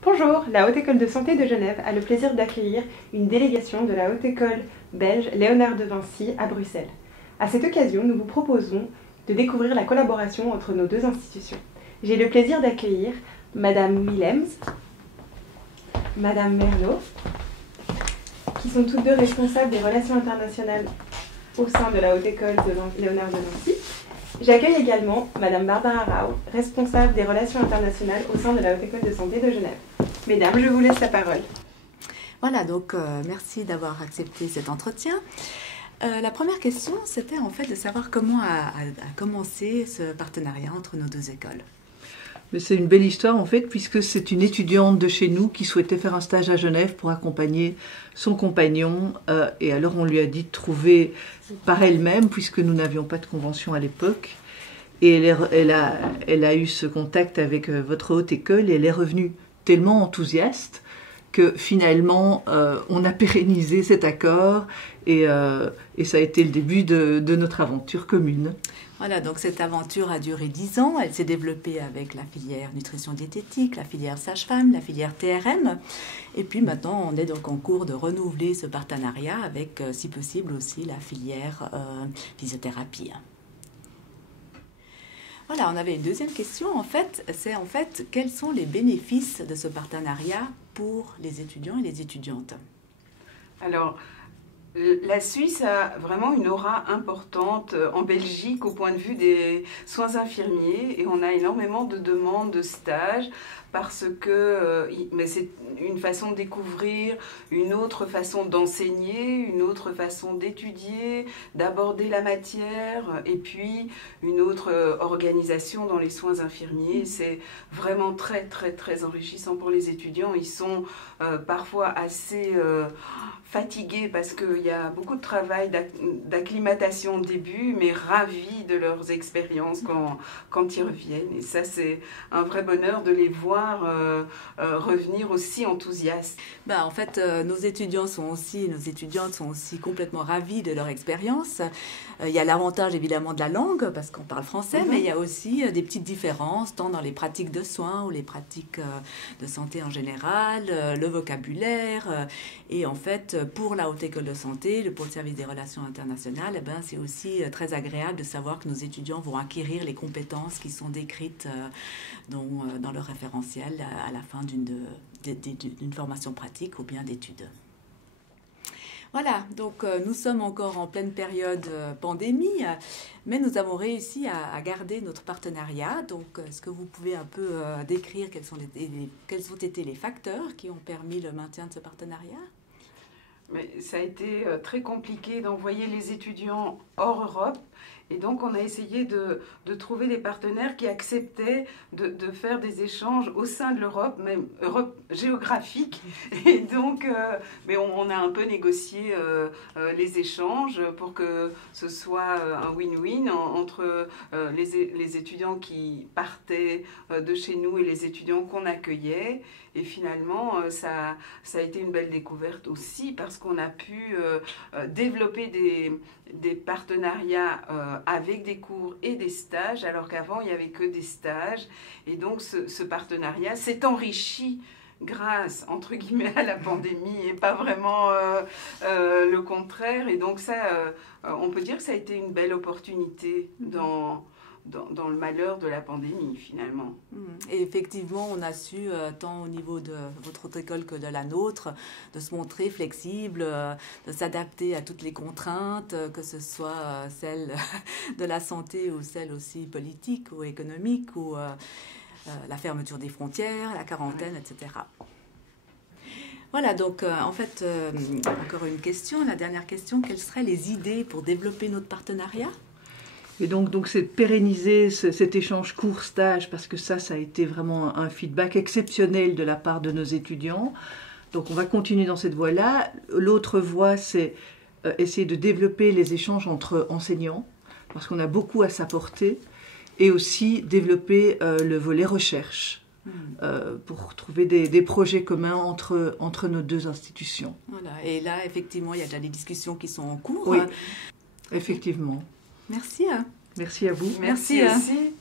Bonjour, la Haute École de Santé de Genève a le plaisir d'accueillir une délégation de la Haute École belge Léonard de Vinci à Bruxelles. À cette occasion, nous vous proposons de découvrir la collaboration entre nos deux institutions. J'ai le plaisir d'accueillir Madame Willems, Madame Merlot, qui sont toutes deux responsables des relations internationales au sein de la Haute École de Léonard de Vinci. J'accueille également Madame Barbara Rau, responsable des relations internationales au sein de la Haute École de Santé de Genève. Mesdames, je vous laisse la parole. Voilà, donc merci d'avoir accepté cet entretien. La première question, c'était en fait de savoir comment a commencé ce partenariat entre nos deux écoles. Mais c'est une belle histoire en fait, puisque c'est une étudiante de chez nous qui souhaitait faire un stage à Genève pour accompagner son compagnon. Et alors on lui a dit de trouver par elle-même, puisque nous n'avions pas de convention à l'époque. Et elle a eu ce contact avec votre haute école et elle est revenue tellement enthousiaste que finalement on a pérennisé cet accord et ça a été le début de notre aventure commune. Voilà, donc cette aventure a duré 10 ans. Elle s'est développée avec la filière nutrition diététique, la filière sage-femme, la filière TRM. Et puis maintenant, on est donc en cours de renouveler ce partenariat avec, si possible aussi, la filière physiothérapie. Voilà, on avait une deuxième question, c'est quels sont les bénéfices de ce partenariat pour les étudiants et les étudiantes? Alors, la Suisse a vraiment une aura importante en Belgique au point de vue des soins infirmiers et on a énormément de demandes de stages parce que mais c'est une façon de découvrir, une autre façon d'enseigner, une autre façon d'étudier, d'aborder la matière et puis une autre organisation dans les soins infirmiers. C'est vraiment très très très enrichissant pour les étudiants. Ils sont parfois assez fatigués parce qu'il y a beaucoup de travail d'acclimatation au début, mais ravis de leurs expériences quand ils reviennent. Et ça, c'est un vrai bonheur de les voir revenir aussi enthousiastes. En fait, nos étudiantes sont aussi complètement ravis de leur expérience. Il y a l'avantage évidemment de la langue, parce qu'on parle français, mais il y a aussi des petites différences, tant dans les pratiques de soins ou les pratiques de santé en général, le vocabulaire. Et en fait, pour la Haute École de Santé, le pôle service des relations internationales, c'est aussi très agréable de savoir que nos étudiants vont acquérir les compétences qui sont décrites dans le référentiel à la fin d'une formation pratique ou bien d'études. Voilà, donc nous sommes encore en pleine période pandémie, mais nous avons réussi à garder notre partenariat. Donc, est-ce que vous pouvez un peu décrire quels ont été les facteurs qui ont permis le maintien de ce partenariat ? Mais ça a été très compliqué d'envoyer les étudiants hors Europe. Et donc, on a essayé de trouver des partenaires qui acceptaient de faire des échanges au sein de l'Europe, même Europe géographique. Et donc, mais on a un peu négocié les échanges pour que ce soit un win-win entre les étudiants qui partaient de chez nous et les étudiants qu'on accueillait. Et finalement, ça a été une belle découverte aussi parce qu'on a pu développer des partenariats avec des cours et des stages, alors qu'avant, il n'y avait que des stages. Et donc, ce partenariat s'est enrichi grâce, entre guillemets, à la pandémie et pas vraiment le contraire. Et donc, ça, on peut dire que ça a été une belle opportunité dans le malheur de la pandémie, finalement. Et effectivement, on a su, tant au niveau de votre autre école que de la nôtre, de se montrer flexible, de s'adapter à toutes les contraintes, que ce soit celles de la santé ou celles aussi politiques ou économiques, ou la fermeture des frontières, la quarantaine, etc. Voilà, donc en fait, encore une question, la dernière question, quelles seraient les idées pour développer notre partenariat ? Et donc c'est de pérenniser cet échange cours-stage, parce que ça a été vraiment un feedback exceptionnel de la part de nos étudiants. Donc on va continuer dans cette voie-là. L'autre voie, c'est essayer de développer les échanges entre enseignants, parce qu'on a beaucoup à s'apporter, et aussi développer le volet recherche, pour trouver des projets communs entre nos deux institutions. Voilà. Et là, effectivement, il y a déjà des discussions qui sont en cours. Oui, effectivement. Merci. Merci à vous. Merci aussi.